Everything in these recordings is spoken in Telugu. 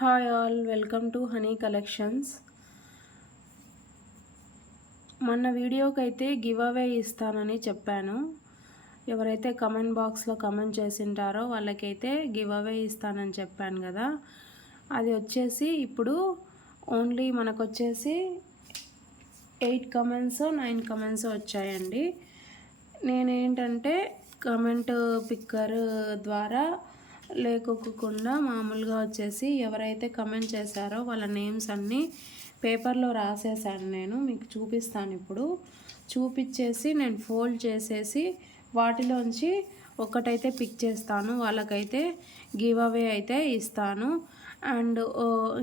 Hi all, welcome to honey collections. మొన్న వీడియోకి అయితే గివ్ అవే ఇస్తానని చెప్పాను. ఎవరైతే కమెంట్ బాక్స్లో కమెంట్ చేసింటారో వాళ్ళకైతే గివ్ అవే ఇస్తానని చెప్పాను కదా. అది వచ్చేసి ఇప్పుడు ఓన్లీ మనకు వచ్చేసి 8 కమెంట్స్ 9 కమెంట్స్ వచ్చాయండి. నేనేంటంటే కమెంట్ పిక్కర్ ద్వారా లేకోకుండా మామూలుగా వచ్చేసి ఎవరైతే కమెంట్ చేశారో వాళ్ళ నేమ్స్ అన్నీ పేపర్లో రాసేసాను. నేను మీకు చూపిస్తాను. ఇప్పుడు చూపించేసి నేను ఫోల్డ్ చేసేసి వాటిలోంచి ఒక్కటైతే పిక్ చేస్తాను, వాళ్ళకైతే గివ్ అవే అయితే ఇస్తాను. అండ్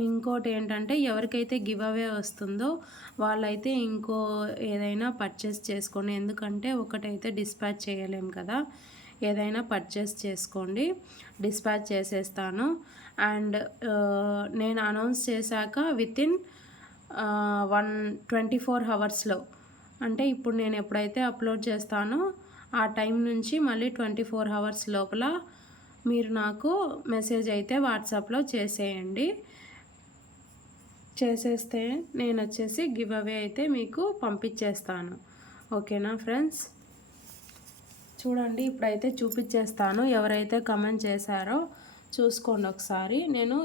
ఇంకోటి ఏంటంటే ఎవరికైతే గివ్ అవే వస్తుందో వాళ్ళైతే ఇంకో ఏదైనా పర్చేస్ చేసుకోండి, ఎందుకంటే ఒకటైతే డిస్పాచ్ చేయలేం కదా. ఏదైనా పర్చేస్ చేసుకోండి, డిస్పాచ్ చేసేస్తాను. అండ్ నేను అనౌన్స్ చేశాక వితిన్ 24 అవర్స్లో, అంటే ఇప్పుడు నేను ఎప్పుడైతే అప్లోడ్ చేస్తానో ఆ టైం నుంచి మళ్ళీ 24 అవర్స్ లోపల మీరు నాకు మెసేజ్ అయితే వాట్సాప్లో చేసేయండి. చేసేస్తే నేను వచ్చేసి గివ్ అవే అయితే మీకు పంపించేస్తాను. ఓకేనా ఫ్రెండ్స్? చూడండి, ఇప్పుడైతే చూపించేస్తాను. ఎవరైతే కమెంట్ చేశారో చూసుకోండి ఒకసారి. నేను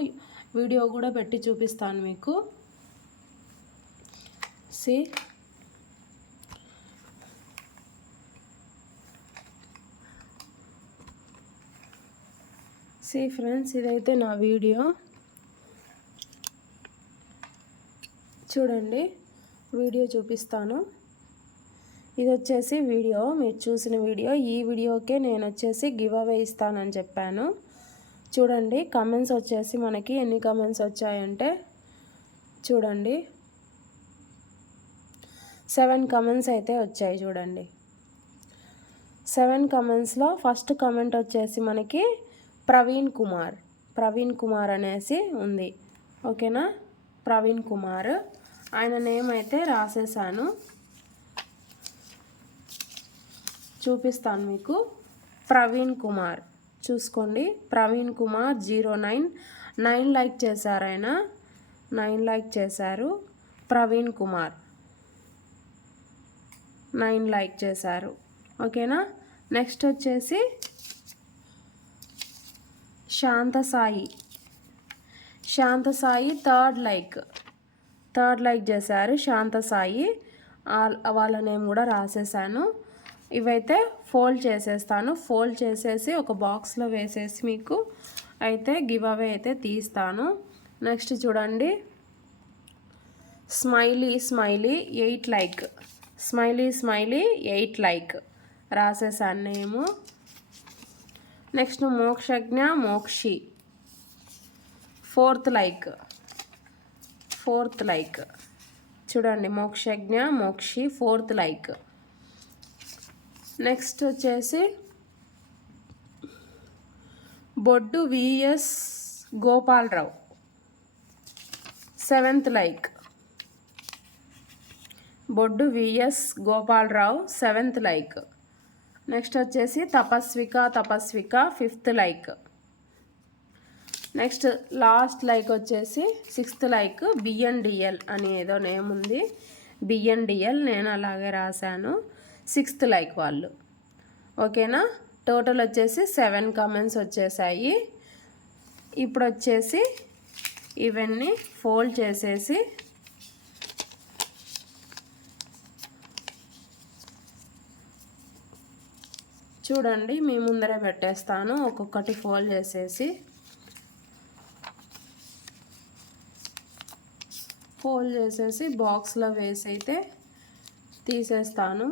వీడియో కూడా పెట్టి చూపిస్తాను మీకు. సి ఫ్రెండ్స్, ఇదైతే నా వీడియో. చూడండి, వీడియో చూపిస్తాను. ఇది వచ్చేసి వీడియో, మీరు చూసిన వీడియో. ఈ వీడియోకే నేను వచ్చేసి గివ్ అవే ఇస్తానని చెప్పాను. చూడండి, కమెంట్స్ వచ్చేసి మనకి ఎన్ని కమెంట్స్ వచ్చాయంటే చూడండి, 7 కమెంట్స్ అయితే వచ్చాయి. చూడండి, 7 కమెంట్స్లో ఫస్ట్ కమెంట్ వచ్చేసి మనకి ప్రవీణ్ కుమార్ అనేసి ఉంది. ఓకేనా? ప్రవీణ్ కుమార్, ఆయన నేమ్ అయితే రాసేసాను, చూపిస్తాను మీకు. ప్రవీణ్ కుమార్ చూసుకోండి. ప్రవీణ్ కుమార్ 09 లైక్ చేశారు. ఆయన 9 లైక్ చేశారు. ప్రవీణ్ కుమార్ 9 లైక్ చేశారు. ఓకేనా? నెక్స్ట్ వచ్చేసి శాంతసాయి థర్డ్ లైక్ చేశారు. శాంతసాయి, వాళ్ళ నేమ్ కూడా రాసేసాను. ఇవైతే ఫోల్డ్ చేసేస్తాను. ఫోల్డ్ చేసేసి ఒక బాక్స్లో వేసేసి మీకు అయితే గివ్ అవే అయితే తీస్తాను. నెక్స్ట్ చూడండి, స్మైలీ 8 లైక్ రాసేసాను నేము. Next Mokshagna Mokshi 4th like. చూడండి, Mokshagna Mokshi 4th like. Next వచ్చేసి Boddu VS Gopalarao 7th like. Boddu VS Gopalarao 7th like. Next వచ్చేసి Tapaswika 5th like. Next last like వచ్చేసి 6th లైక్. బిఎన్డిఎల్ అని ఏదో నేమ్ ఉంది, బిఎన్డిఎల్, నేను అలాగే రాశాను. 6th లైక్ వాళ్ళు. ఓకేనా? టోటల్ వచ్చేసి 7 కమెంట్స్ వచ్చేసాయి. ఇప్పుడు వచ్చేసి ఇవన్నీ ఫోల్డ్ చేసేసి చూడండి, మీ ముందరే పెట్టేస్తాను. ఒక్కొక్కటి ఫోల్డ్ చేసేసి బాక్స్లో వేసి అయితే తీసేస్తాను.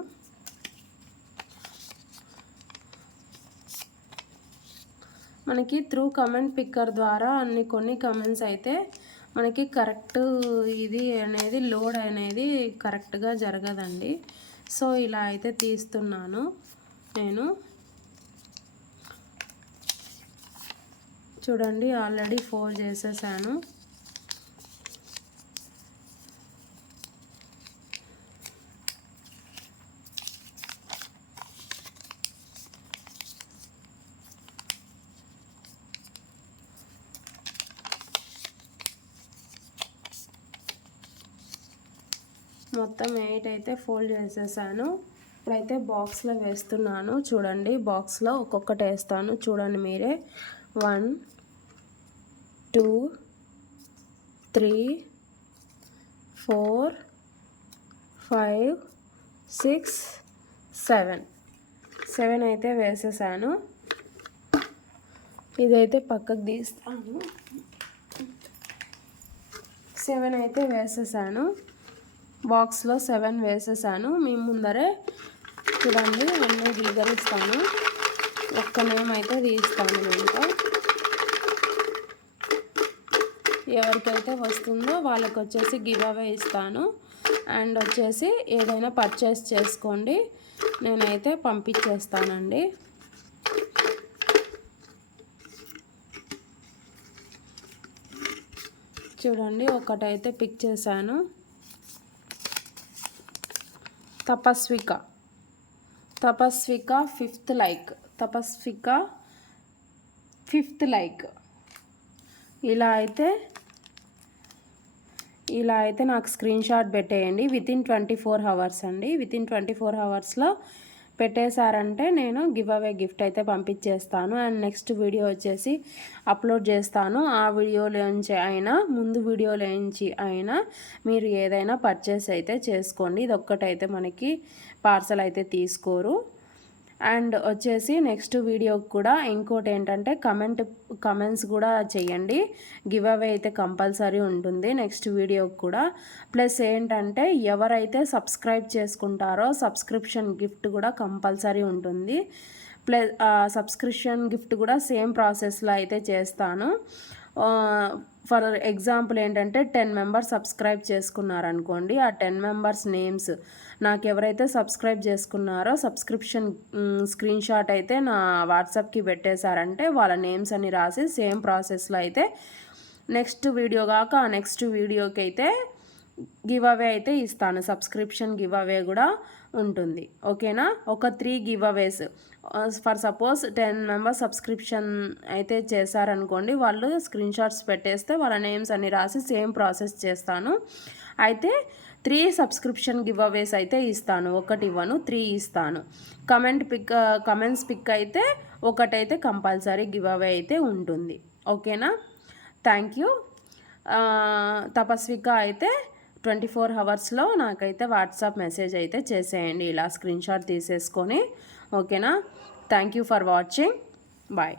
మనకి త్రూ కమెంట్ పిక్కర్ ద్వారా కొన్ని కమెంట్స్ అయితే మనకి కరెక్ట్ ఇది అనేది లోడ్ అనేది కరెక్ట్గా జరగదండి. సో ఇలా అయితే తీస్తున్నాను నేను. చూడండి, ఆల్రెడీ ఫోల్డ్ చేసేసాను. మొత్తం 8 అయితే ఫోల్డ్ చేసేసాను. ఇప్పుడైతే బాక్స్లో వేస్తున్నాను. చూడండి, బాక్స్లో ఒక్కొక్కటి వేస్తాను. చూడండి మీరే. 1 2 3 4 5 6 7 అయితే వేసేసాను. ఇదైతే పక్కకు తీస్తాను. 7 అయితే వేసేసాను. బాక్స్లో 7 వేసేసాను. మీ ముందరే చూడండి, అన్నీ గీగరిస్తాను. ఒక్క నేమ్ అయితే తీస్తాను. ఇంకా ఎవరికైతే వస్తుందో వాళ్ళకి వచ్చేసి గివ్ అవే ఇస్తాను. అండ్ వచ్చేసి ఏదైనా పర్చేస్ చేసుకోండి, నేనైతే పంపించేస్తానండి. చూడండి, ఒకటైతే పిక్ చేశాను. తపస్విక 5th లైక్. తపస్విక 5th like. ఇలా అయితే నాకు స్క్రీన్ షాట్ పెట్టేయండి. వితిన్ 24 అవర్స్ అండి. వితిన్ 24 అవర్స్లో పెట్టేశారంటే నేను గివ్ అవే గిఫ్ట్ అయితే పంపించేస్తాను. అండ్ నెక్స్ట్ వీడియో వచ్చేసి అప్లోడ్ చేస్తాను. ఆ వీడియోలోంచి అయినా ముందు వీడియోలోంచి అయినా మీరు ఏదైనా పర్చేస్ అయితే చేసుకోండి. ఇది ఒక్కటైతే మనకి పార్సల్ అయితే తీసుకోరు. అండ్ వచ్చేసి నెక్స్ట్ వీడియోకి కూడా ఇంకోటి ఏంటంటే కమెంట్స్ కూడా చేయండి. గివ్ అవే అయితే కంపల్సరీ ఉంటుంది నెక్స్ట్ వీడియోకి కూడా. ప్లస్ ఏంటంటే ఎవరైతే సబ్స్క్రైబ్ చేసుకుంటారో సబ్స్క్రిప్షన్ గిఫ్ట్ కూడా కంపల్సరీ ఉంటుంది. ప్లస్ సబ్స్క్రిప్షన్ గిఫ్ట్ కూడా సేమ్ ప్రాసెస్లో అయితే చేస్తాను. ఫర్ ఎగ్జాంపుల్ ఏంటంటే 10 మెంబర్స్ సబ్స్క్రైబ్ చేసుకున్నారనుకోండి, ఆ 10 మెంబర్స్ నేమ్స్ నాకు ఎవరైతే సబ్స్క్రైబ్ చేసుకున్నారో సబ్స్క్రిప్షన్ స్క్రీన్ షాట్ అయితే నా వాట్సాప్కి పెట్టేశారంటే వాళ్ళ నేమ్స్ అని రాసి సేమ్ ప్రాసెస్లో అయితే నెక్స్ట్ వీడియో కాక ఆ నెక్స్ట్ వీడియోకి అయితే గివ్ అవే అయితే ఇస్తాను. సబ్స్క్రిప్షన్ గివ్ అవే కూడా ఉంటుంది. ఓకేనా? ఒక 3 giveaways. For suppose 10 members subscription అయితే చేశారనుకోండి, వాళ్ళు స్క్రీన్ షాట్స్ పెట్టేస్తే వాళ్ళ నేమ్స్ అన్ని రాసి సేమ్ ప్రాసెస్ చేస్తాను. అయితే 3 సబ్స్క్రిప్షన్ గివ్ అవేస్ అయితే ఇస్తాను. 1 ఇవ్వను, 3 ఇస్తాను. కమెంట్స్ పిక్ అయితే ఒకటైతే కంపల్సరీ గివ్ అవే అయితే ఉంటుంది. ఓకేనా? Thank you. తపస్విక అయితే 24 అవర్స్లో నాకైతే వాట్సాప్ మెసేజ్ అయితే చేసేయండి ఇలా స్క్రీన్ షాట్ తీసేసుకొని. ఓకేనా? Thank you for watching. Bye.